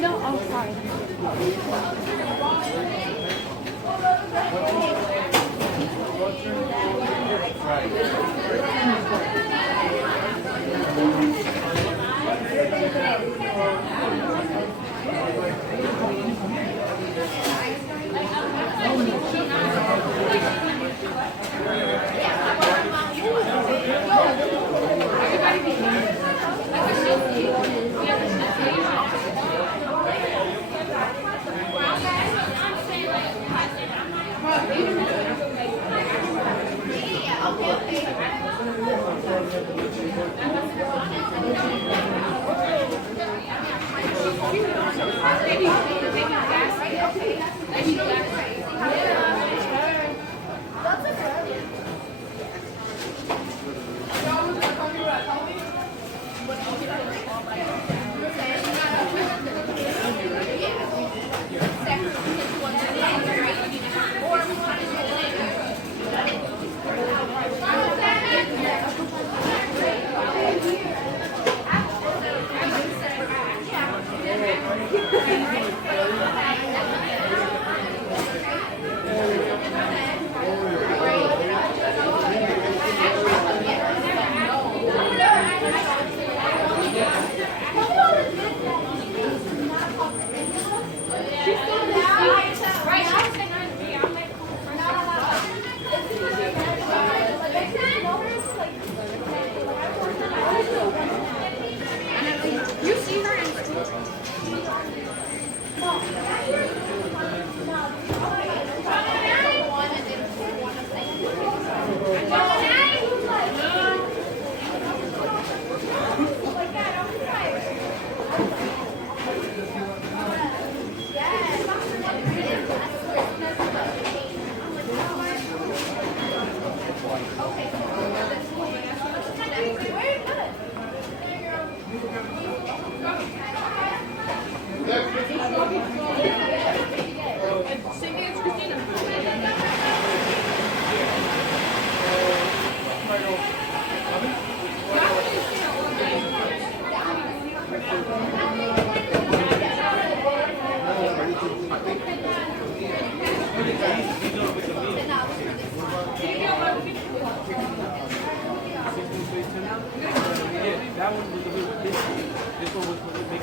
No, I'm sorry. That one was a little bit. This one was a little big.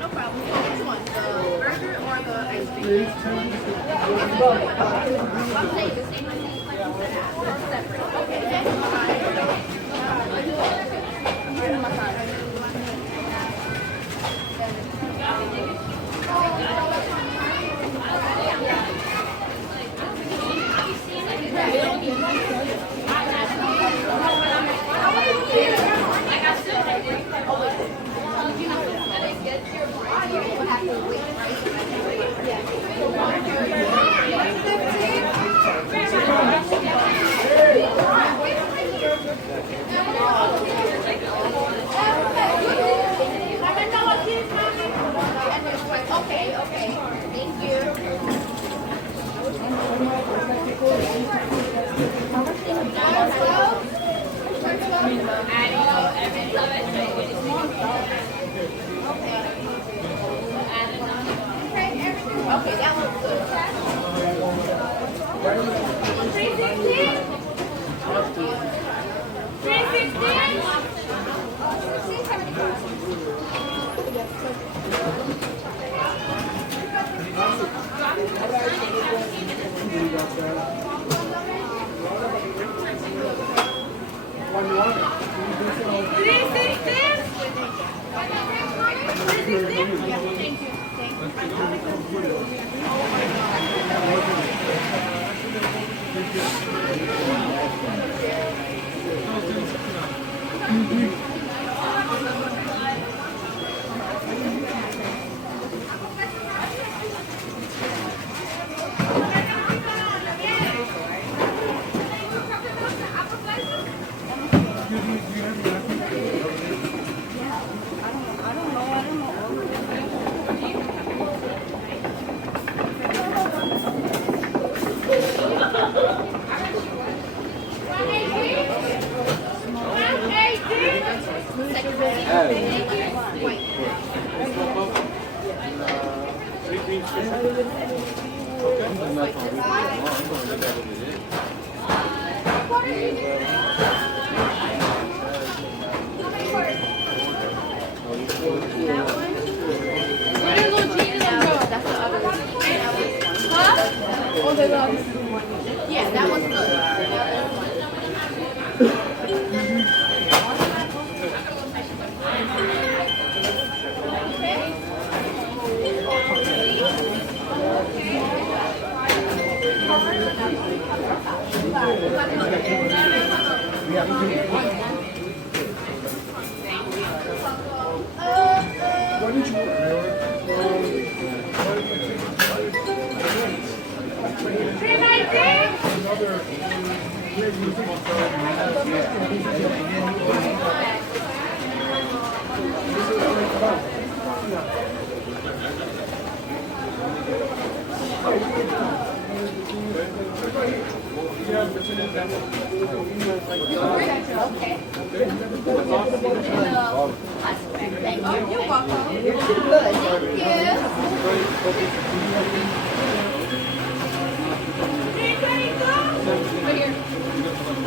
No problem. So which one? The burger or Yeah, that was good. Okay. Thank you. You're welcome. You're good. Thank you.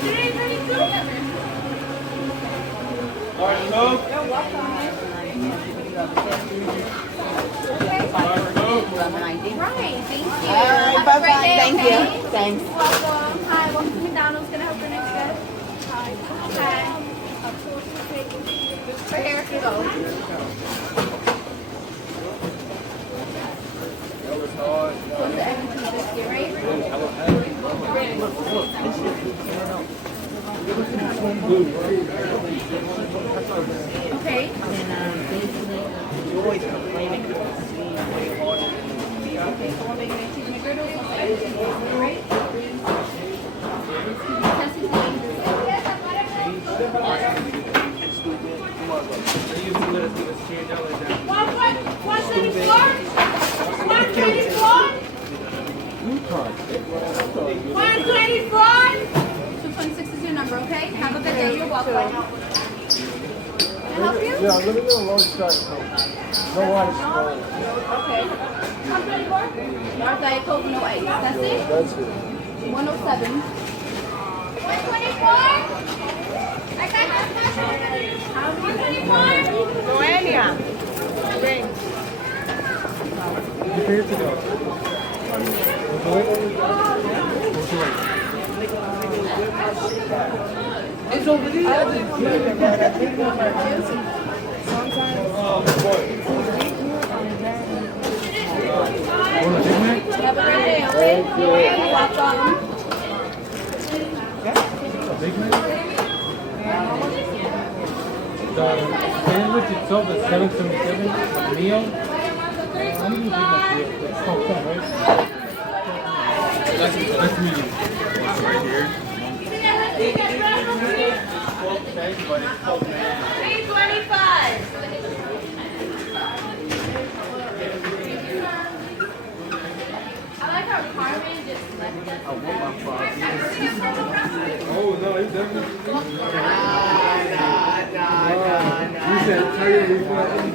322. Martin Coke. You're welcome. Right, thank you. Have a Bye-bye. great day, Thank okay? you. Thanks. Welcome. Hi, welcome to McDonald's. Can I help your next guest? Hi. Okay. Right here, you go. So the everything biscuit, right? Okay. Okay, so we're making a cheese McGriddle, so everything biscuit, right? That's his name. They used to let us give us change out like that. 124? 226 is your number, okay? Have a good day. You're welcome. Can I help you? Yeah, let me know a large size. No ice. Okay. Large Diet Coke, no ice. That's it? That's it. 107. 124? I got that. 124? Noelia. Ven. You pay it to go. It's over there. Have a great day, okay? You're welcome. The sandwich itself is $7.77. The meal, I'm gonna take my meal. It's called fun, right? That's medium. Right here. 325. I like how Carmen just left us. Oh, no, it's definitely. You said turn your refund.